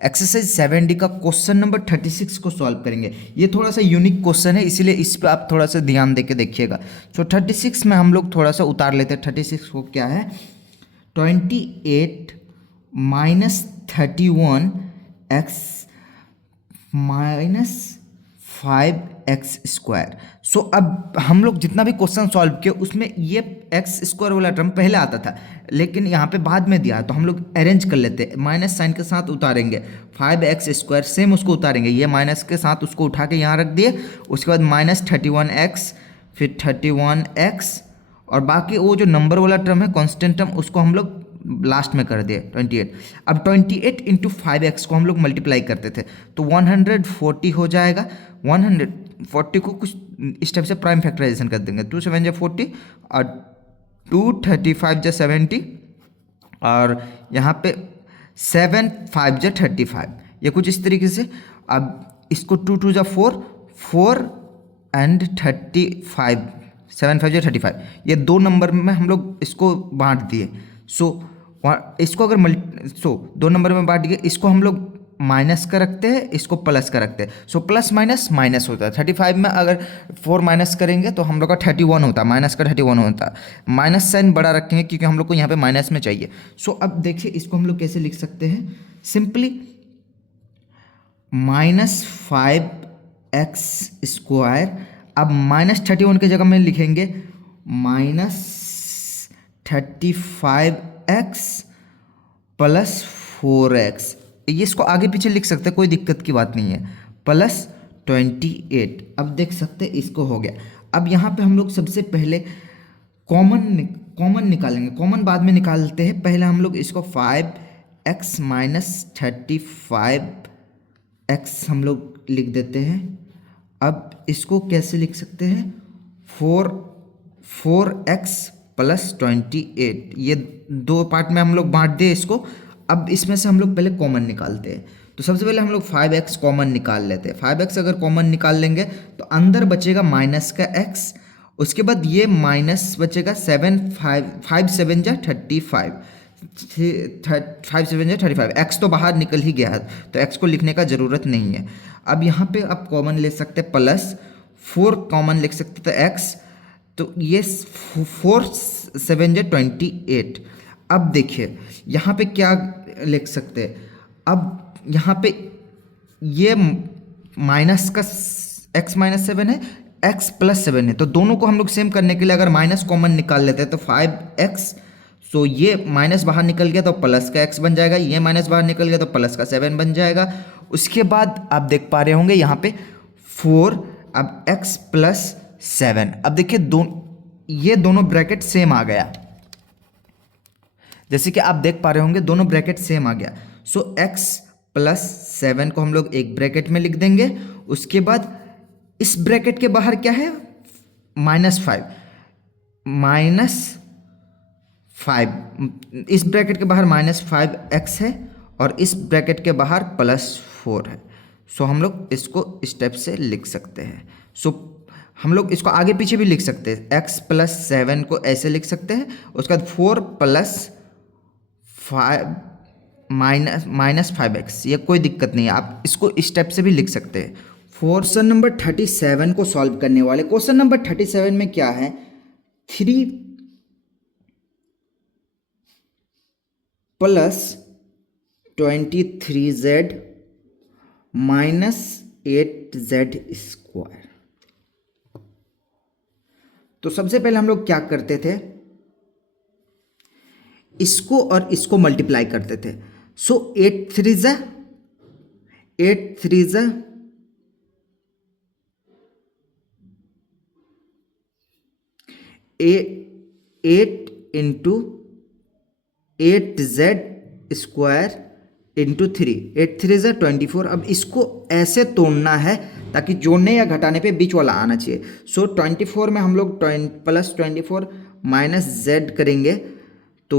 Exercise 7D का question number 36 को solve करेंगे। ये थोड़ा सा यूनिक क्वेश्चन है, इसीलिए इस पे आप थोड़ा सा ध्यान दे के देखिएगा। सो 36 में हम लोग थोड़ा सा उतार लेते हैं। 36 को क्या है, 28 minus 31 x minus 5x square. So अब हम लोग जितना भी क्वेश्चन सॉल्व किए उसमें ये एक्स स्क्वायर वाला टर्म पहले आता था, लेकिन यहाँ पे बाद में दिया, तो हम लोग अरेंज कर लेते हैं। माइनस साइन के साथ उतारेंगे, 5x स्क्वायर सेम उसको उतारेंगे, ये माइनस के साथ उसको उठा के यहाँ रख दिए। उसके बाद माइनस 31x, फिर 31x, और बाकी वो जो नंबर वाला टर्म है कॉन्स्टेंट टर्म, उसको हम लोग लास्ट में कर दिए 28। अब 28 इंटू 5x को हम लोग मल्टीप्लाई करते थे तो 140 हो जाएगा। 140 को कुछ इस टाइप से प्राइम फैक्टराइजेशन कर देंगे। 2 7 जा 40 और 2 35 जा 70 और यहाँ पे 7 5 जा 35, ये कुछ इस तरीके से। अब इसको 2 2 जा 4 4 एंड 35, 7 5 जा 35, ये दो नंबर में हम लोग इसको बांट दिए। सो इसको अगर दो नंबर में बांट दिए, इसको हम लोग माइनस का रखते हैं, इसको प्लस का रखते हैं। सो प्लस माइनस माइनस होता है। 35 में अगर 4 माइनस करेंगे तो हम लोग का 31 होता है, माइनस का 31 होता है। माइनस साइन बड़ा रखेंगे क्योंकि हम लोग को यहाँ पे माइनस में चाहिए। सो अब देखिए इसको हम लोग कैसे लिख सकते हैं, सिंपली माइनस 5x स्क्वायर। अब माइनस 31 की जगह में लिखेंगे माइनस 35x प्लस 4x, ये इसको आगे पीछे लिख सकते हैं, कोई दिक्कत की बात नहीं है, प्लस 28। अब देख सकते हैं इसको हो गया। अब यहाँ पे हम लोग सबसे पहले कॉमन निकालेंगे, कॉमन बाद में निकालते हैं। पहले हम लोग इसको 5x माइनस 35x हम लोग लिख देते हैं। अब इसको कैसे लिख सकते हैं, 4x प्लस 28, ये दो पार्ट में हम लोग बांट दिए इसको। अब इसमें से हम लोग पहले कॉमन निकालते हैं। तो सबसे पहले हम लोग 5x कॉमन निकाल लेते हैं। 5x अगर कॉमन निकाल लेंगे तो अंदर बचेगा माइनस का x, उसके बाद ये माइनस बचेगा 7 5 7 जा 35, 5 7 जा 35, x तो बाहर निकल ही गया है तो x को लिखने का ज़रूरत नहीं है। अब यहाँ पे आप कॉमन ले सकते हैं, प्लस 4 कॉमन लिख सकते तो x, तो ये 4 7 जा 28। अब देखिए यहाँ पे क्या लिख सकते हैं, अब यहाँ पे ये माइनस का x माइनस 7 है, x प्लस 7 है, तो दोनों को हम लोग सेम करने के लिए अगर माइनस कॉमन निकाल लेते हैं तो 5x, सो ये माइनस बाहर निकल गया तो प्लस का x बन जाएगा, ये माइनस बाहर निकल गया तो प्लस का 7 बन जाएगा। उसके बाद आप देख पा रहे होंगे यहाँ पे 4, अब x प्लस 7। अब देखिए ये दोनों ब्रैकेट सेम आ गया, जैसे कि आप देख पा रहे होंगे दोनों ब्रैकेट सेम आ गया। सो x प्लस 7 को हम लोग एक ब्रैकेट में लिख देंगे। उसके बाद इस ब्रैकेट के बाहर क्या है, -5, -5, इस ब्रैकेट के बाहर -5x है और इस ब्रैकेट के बाहर +4 है। सो हम लोग इसको इस टाइप से लिख सकते हैं। सो हम लोग इसको आगे पीछे भी लिख सकते हैं, x प्लस 7 को ऐसे लिख सकते हैं, उसके बाद 4 प्लस 5 माइनस 5x, ये कोई दिक्कत नहीं है, आप इसको इस स्टेप से भी लिख सकते हैं। क्वेश्चन नंबर 37 को सॉल्व करने वाले। क्वेश्चन नंबर 37 में क्या है, 3 plus 23z minus 8z square. तो सबसे पहले हम लोग क्या करते थे, इसको और इसको मल्टीप्लाई करते थे। सो 8 3 जा 8 इंटू 8z स्क्वायर इंटू 3, 8 3 जा 24। अब इसको ऐसे तोड़ना है ताकि जोड़ने या घटाने पे बीच वाला आना चाहिए। सो 24 में हम लोग प्लस 24 माइनस z करेंगे तो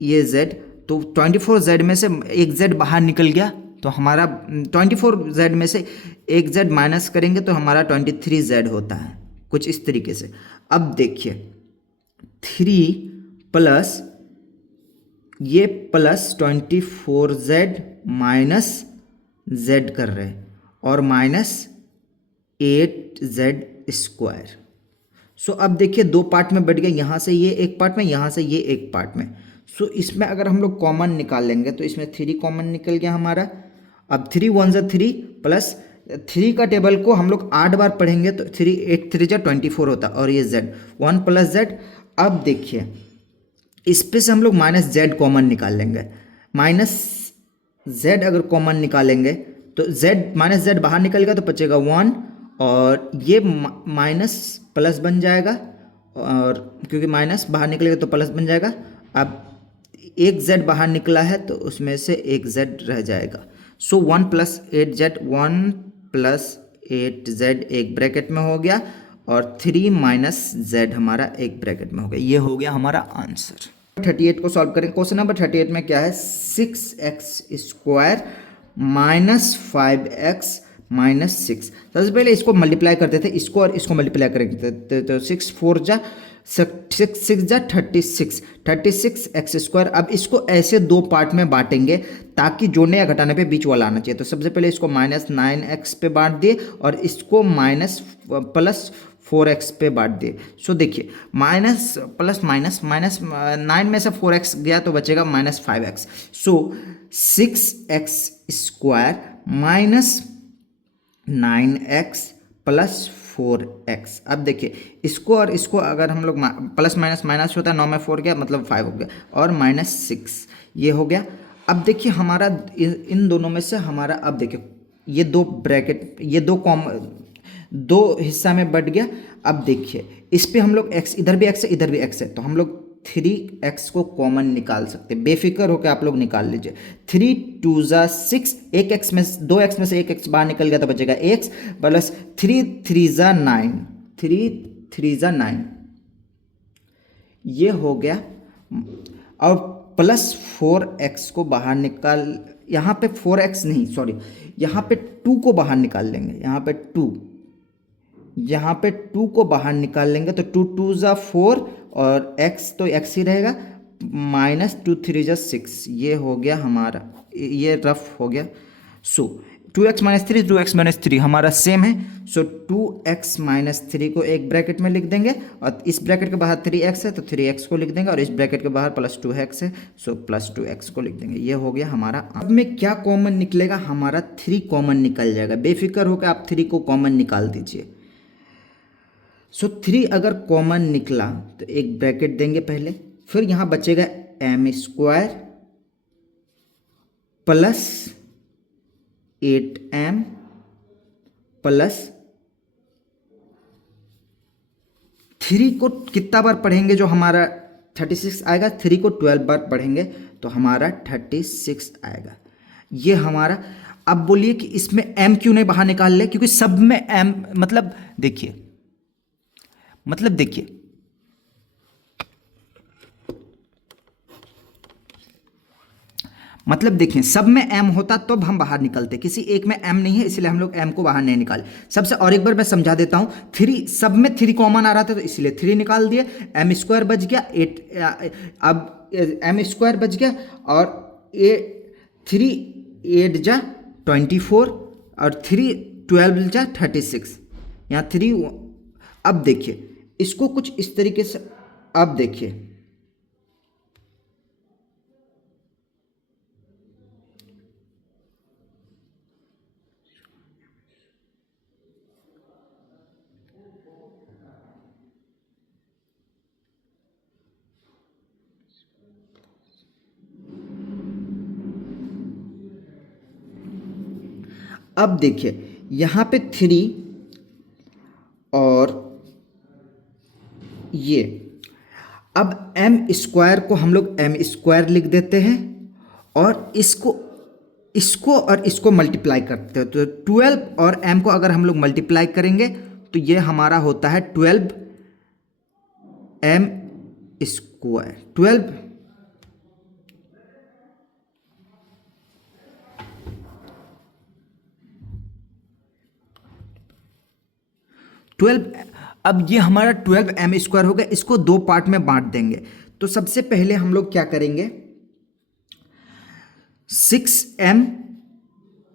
ये z, तो 24z में से एक z बाहर निकल गया तो हमारा 24z में से एक z माइनस करेंगे तो हमारा 23z होता है, कुछ इस तरीके से। अब देखिए 3 प्लस ये प्लस 24z माइनस जेड कर रहे हैं और माइनस 8z²। सो अब देखिए दो पार्ट में बढ़ गया, यहाँ से ये एक पार्ट में, यहाँ से ये एक पार्ट में। सो इसमें अगर हम लोग कॉमन निकाल लेंगे तो इसमें 3 कॉमन निकल गया हमारा। अब 3 1 ज़ा 3 प्लस 3 का टेबल को हम लोग 8 बार पढ़ेंगे तो 3 8 3 ज़ा 24 होता, और ये z 1 प्लस z। अब देखिए इस पे से हम लोग माइनस जेड कॉमन निकाल लेंगे। माइनस जेड अगर कॉमन निकालेंगे तो जेड माइनस जेड बाहर निकलेगा तो बचेगा 1, और ये माइनस प्लस बन जाएगा, और क्योंकि माइनस बाहर निकलेगा तो प्लस बन जाएगा। अब एक जेड बाहर निकला है तो उसमें से एक जेड रह जाएगा। सो 1 प्लस 8z, 1 प्लस 8z एक ब्रैकेट में हो गया, और 3 माइनस जेड हमारा एक ब्रैकेट में हो गया। ये हो गया हमारा आंसर। 38 को सॉल्व करें। क्वेश्चन नंबर 38 में क्या है, 6x² माइनस 5x माइनस 6। सबसे पहले इसको मल्टीप्लाई करते थे, इसको और इसको मल्टीप्लाई करेंगे तो 6 4 जा 6 जा 36, 36x²। अब इसको ऐसे दो पार्ट में बांटेंगे ताकि जोड़ने या घटाने पे बीच वाला आना चाहिए। तो सबसे पहले इसको माइनस 9x पे बांट दिए और इसको माइनस प्लस 4x पे बांट दिए। सो देखिए माइनस प्लस माइनस, माइनस 9 में से 4x गया तो बचेगा माइनस 5x। सो 6x² minus 9x plus 4x। अब देखिए इसको और इसको अगर हम लोग प्लस माइनस माइनस होता है, 9 में 4 गया मतलब 5 हो गया, और माइनस 6 ये हो गया। अब देखिए हमारा इन दोनों में से हमारा, अब देखिए ये दो ब्रैकेट, ये दो हिस्सा में बट गया। अब देखिए इस पे हम लोग x, इधर भी x है इधर भी x है, तो हम लोग 3x को कॉमन निकाल सकते हैं। बेफिक्र होकर आप लोग निकाल लीजिए। 3 2 ज़ा 6, एक x में 2x में से एक x बाहर निकल गया तो बचेगा x, प्लस 3 3 ज़ा 9, 3 3 ज़ा 9 ये हो गया, और प्लस 4x को बाहर निकाल, यहाँ पे 4x नहीं सॉरी, यहाँ पे 2 को बाहर निकाल लेंगे। यहाँ पे 2, यहाँ पे 2 को बाहर निकाल लेंगे तो 2 2 ज़ा 4 और x तो x ही रहेगा, माइनस 2 3 ज़ा 6 ये हो गया हमारा, ये रफ हो गया। सो 2x माइनस 3, 2x माइनस 3 हमारा सेम है। सो 2x माइनस 3 को एक ब्रैकेट में लिख देंगे, और इस ब्रैकेट के बाहर 3x है तो 3x को लिख देंगे, और इस ब्रैकेट के बाहर प्लस 2x है सो प्लस 2x को लिख देंगे। ये हो गया हमारा। अब में क्या कॉमन निकलेगा, हमारा 3 कॉमन निकल जाएगा। बेफिक्र होकर आप 3 को कॉमन निकाल दीजिए। सो 3 अगर कॉमन निकला तो एक ब्रैकेट देंगे पहले, फिर यहाँ बचेगा m² प्लस 8m प्लस 3 को कितना बार पढ़ेंगे जो हमारा 36 आएगा, 3 को 12 बार पढ़ेंगे तो हमारा 36 आएगा। ये हमारा। अब बोलिए कि इसमें m क्यों नहीं बाहर निकाल ले, क्योंकि सब में m मतलब देखिए देखिए सब में m होता तो अब हम बाहर निकलते, किसी एक में m नहीं है इसलिए हम लोग m को बाहर नहीं निकाले। सबसे और एक बार मैं समझा देता हूँ, 3 सब में 3 कॉमन आ रहा था तो इसलिए 3 निकाल दिए, m² बच गया 8, अब m² बच गया, और 3 8 जा 24 और 3 12 जा 36, यहाँ 3। अब देखिए इसको कुछ इस तरीके से, अब देखिए अब देखिए यहाँ पे 3 और ये, अब m² को हम लोग m² लिख देते हैं, और इसको और इसको मल्टीप्लाई करते हैं तो 12 और m को अगर हम लोग मल्टीप्लाई करेंगे तो ये हमारा होता है 12m²। 12 अब ये हमारा 12m² हो गया। इसको दो पार्ट में बांट देंगे। तो सबसे पहले हम लोग क्या करेंगे, 6m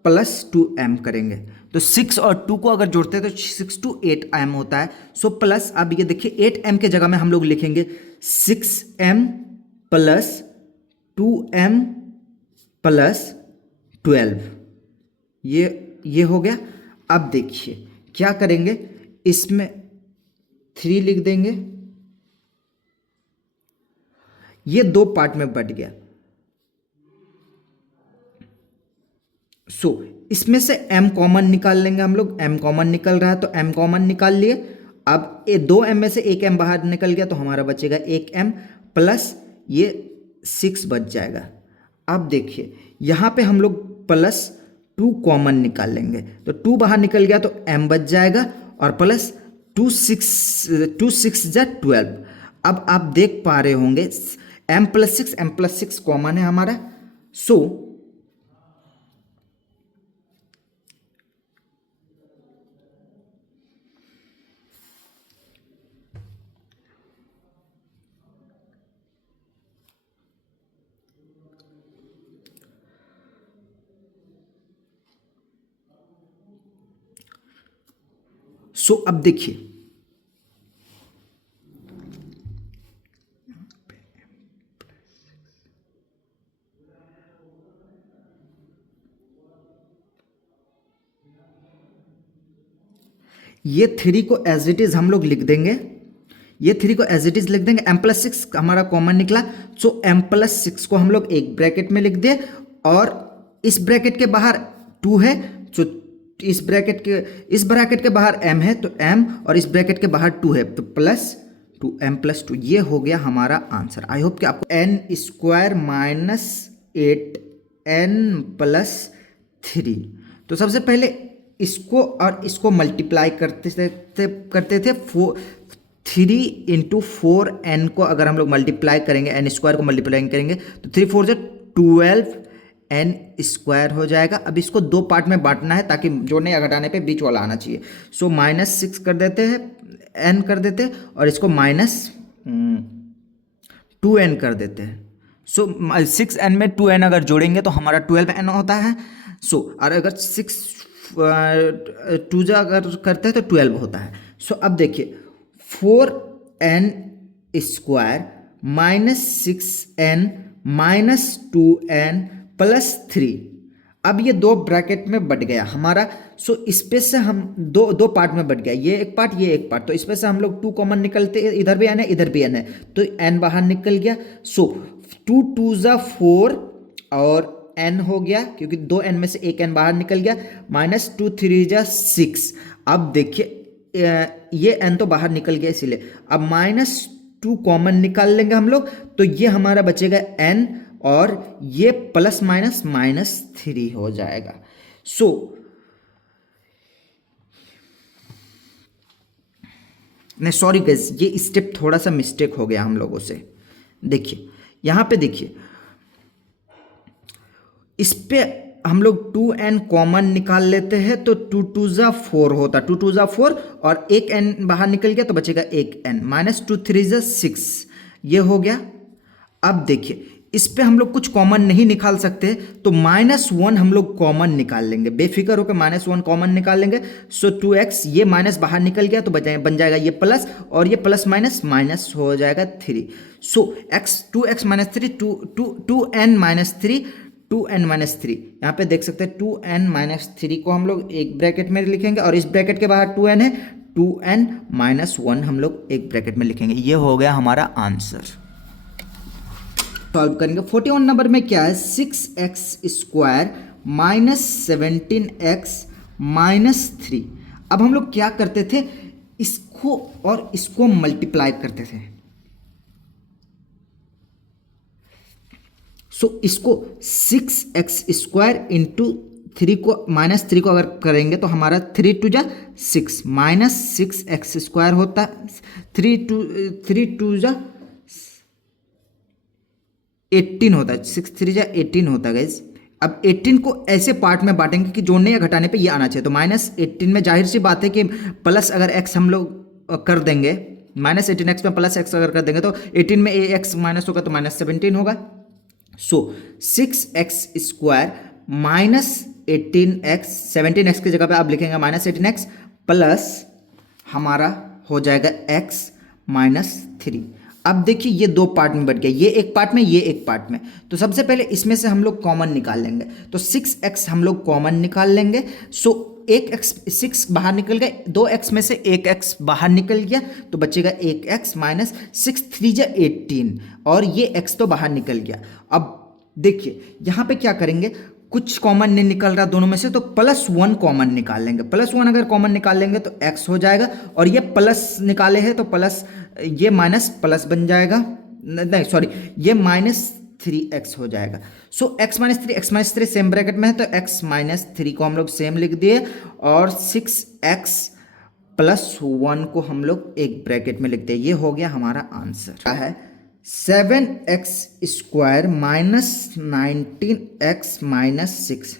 प्लस 2m करेंगे तो 6 और 2 को अगर जोड़ते हैं तो 6 to 8m होता है। सो प्लस अब ये देखिए 8m के जगह में हम लोग लिखेंगे 6m प्लस 2m प्लस 12। ये हो गया। अब देखिए क्या करेंगे, इसमें 3 लिख देंगे, ये 2 पार्ट में बट गया। सो इसमें से m कॉमन निकाल लेंगे हम लोग, m कॉमन निकल रहा है तो m कॉमन निकाल लिए। अब ये 2m में से एक m बाहर निकल गया तो हमारा बचेगा 1m प्लस ये 6 बच जाएगा। अब देखिए यहाँ पे हम लोग प्लस 2 कॉमन निकाल लेंगे तो 2 बाहर निकल गया तो m बच जाएगा और प्लस 2 6 जा 12। अब आप देख पा रहे होंगे m प्लस 6 कॉमन है हमारा। सो अब देखिए ये 3 को एज इट इज हम लोग लिख देंगे, ये 3 को एज इट इज लिख देंगे। m प्लस 6 हमारा कॉमन निकला, सो m प्लस 6 को हम लोग एक ब्रैकेट में लिख दिए और इस ब्रैकेट के बाहर 2 है, सो इस ब्रैकेट के बाहर m है तो m और इस ब्रैकेट के बाहर 2 है तो प्लस 2m प्लस 2। ये हो गया हमारा आंसर। आई होप कि आपको n square minus 8n plus 3। तो सबसे पहले इसको और इसको मल्टीप्लाई करते थे 3 इंटू 4n को अगर हम लोग मल्टीप्लाई करेंगे, n स्क्वायर को मल्टीप्लाई करेंगे तो 3 4 जा 12n स्क्वायर हो जाएगा। अब इसको 2 पार्ट में बांटना है ताकि जोड़ने या घटाने पे बीच वाला आना चाहिए। सो -6 कर देते हैं, n कर देते हैं और इसको -2n कर देते हैं। सो 6n में 2n अगर जोड़ेंगे तो हमारा 12n होता है। सो और अगर 6 2 जा अगर करते हैं तो 12 होता है। सो अब देखिए 4n square minus 6n minus 2n plus 3। अब ये 2 ब्रैकेट में बट गया हमारा। सो इसपे से हम दो पार्ट में बट गया, ये एक पार्ट ये एक पार्ट, तो इसमें से हम लोग 2 कॉमन निकलते, इधर भी n है इधर भी n है तो n बाहर निकल गया। सो 2 2 जा 4 और n हो गया क्योंकि 2n में से एक n बाहर निकल गया, माइनस 2 3 जा 6। अब देखिए ये n तो बाहर निकल गया इसीलिए अब -2 कॉमन निकाल लेंगे हम लोग तो ये हमारा बचेगा n और ये प्लस माइनस -3 हो जाएगा। सो नहीं सॉरी गाइस, ये स्टेप थोड़ा सा मिस्टेक हो गया हम लोगों से। देखिए यहाँ पे देखिए इस पे हम लोग 2n कॉमन निकाल लेते हैं तो 2 2 जा 4 होता, 2 2 जा 4 और एक n बाहर निकल गया तो बचेगा एक n, -2 3 जा 6 ये हो गया। अब देखिए इस पे हम लोग कुछ कॉमन नहीं निकाल सकते तो -1 हम लोग कॉमन निकाल लेंगे, बेफिक्र होकर -1 कॉमन निकाल लेंगे। सो 2x ये माइनस बाहर निकल गया तो बन जाएगा ये प्लस और ये प्लस माइनस हो जाएगा 3। सो 2x minus 3 2n minus 3 2n minus 3, यहाँ पे देख सकते हैं 2n माइनस 3 को हम लोग एक ब्रैकेट में लिखेंगे और इस ब्रैकेट के बाहर 2n है, 2n माइनस 1 हम लोग एक ब्रैकेट में लिखेंगे। ये हो गया हमारा आंसर। सॉल्व करेंगे 41 नंबर में क्या है 6x square minus 17x minus 3। अब हम लोग क्या करते थे, इसको और इसको मल्टीप्लाई करते थे। सो इसको 6x स्क्वायर इंटू 3 को -3 को अगर करेंगे तो हमारा 3 2 जा 6 माइनस 6x स्क्वायर होता, 3 2 जा 18 होता है, 6 3 जा 18 होता है गाइज। अब 18 को ऐसे पार्ट में बांटेंगे कि जोड़ने या घटाने पे ये आना चाहिए, तो -18 में जाहिर सी बात है कि प्लस अगर x हम लोग कर देंगे, -18x में प्लस x अगर कर देंगे तो 18 में x माइनस होगा तो -17 होगा। सो 6x² माइनस 18x, 17x की जगह पे आप लिखेंगे माइनस 18x प्लस हमारा हो जाएगा x माइनस 3। अब देखिए ये दो पार्ट में बट गया, ये एक पार्ट में, ये एक पार्ट में। तो सबसे पहले इसमें से हम लोग कॉमन निकाल लेंगे, तो 6x हम लोग कॉमन निकाल लेंगे। सो एक x, 6 बाहर निकल गए, 2x में से एक x बाहर निकल गया तो बचेगा 1x माइनस 6 3 जा 18, और ये x तो बाहर निकल गया। अब देखिए यहाँ पे क्या करेंगे, कुछ कॉमन नहीं निकल रहा दोनों में से, तो +1 कॉमन निकाल लेंगे। +1 अगर कॉमन निकाल लेंगे तो x हो जाएगा, और ये प्लस निकाले हैं तो प्लस, ये माइनस प्लस बन जाएगा, नहीं सॉरी, ये -3x हो जाएगा। सो x minus three same bracket में है, तो x माइनस 3 को हम लोग सेम लिख दिए, और 6x + 1 को हम लोग एक ब्रैकेट में लिख दिए। ये हो गया हमारा आंसर। क्या है 7x² माइनस 19x माइनस 6।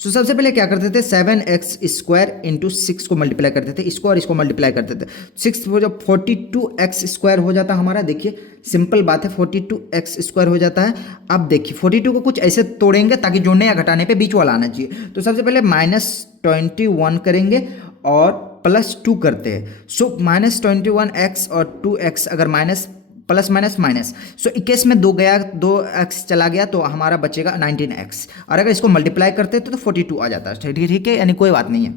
सो सबसे पहले क्या करते थे, 7x² इंटू 6 को मल्टीप्लाई करते थे, इसको और इसको मल्टीप्लाई करते थे, 6 हो जब 42x² हो जाता हमारा। देखिए सिंपल बात है, 42x² हो जाता है। अब देखिए 42 को कुछ ऐसे तोड़ेंगे ताकि जोड़ने या घटाने पे बीच वाला आना चाहिए। तो सबसे पहले -21 करेंगे और +2 करते हैं। सो -21x और 2x अगर माइनस प्लस माइनस माइनस, सो 21 में 2 गया, 2x चला गया तो हमारा बचेगा 19x, और अगर इसको मल्टीप्लाई करते तो 42 आ जाता है। ठीक है, यानी कोई बात नहीं है,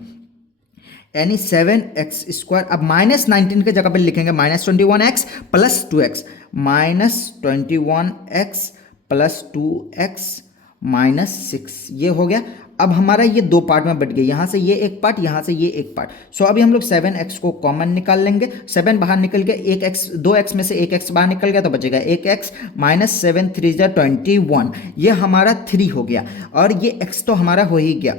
यानी 7x²। अब -19 के जगह पे लिखेंगे -21x + 2x, -21x + 2x -6, ये हो गया। अब हमारा ये दो पार्ट में बट गया, यहाँ से ये एक पार्ट, यहाँ से ये एक पार्ट। सो अभी हम लोग 7x को कॉमन निकाल लेंगे, 7 बाहर निकल गया, 1x, 2x में से 1x बाहर निकल गया तो बचेगा 1x माइनस 7 3 जा 21, ये हमारा 3 हो गया, और ये x तो हमारा हो ही गया,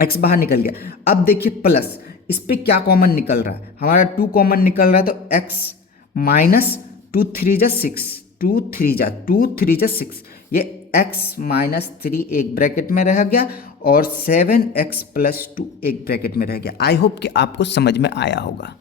x बाहर निकल गया। अब देखिए प्लस, इस पर क्या कॉमन निकल रहा है, हमारा 2 कॉमन निकल रहा है, तो x माइनस 2 3 जा 6, 2 3 जा 6, ये x माइनस 3 एक ब्रैकेट में रह गया, और 7x + 2 एक ब्रैकेट में रह गया। आई होप कि आपको समझ में आया होगा।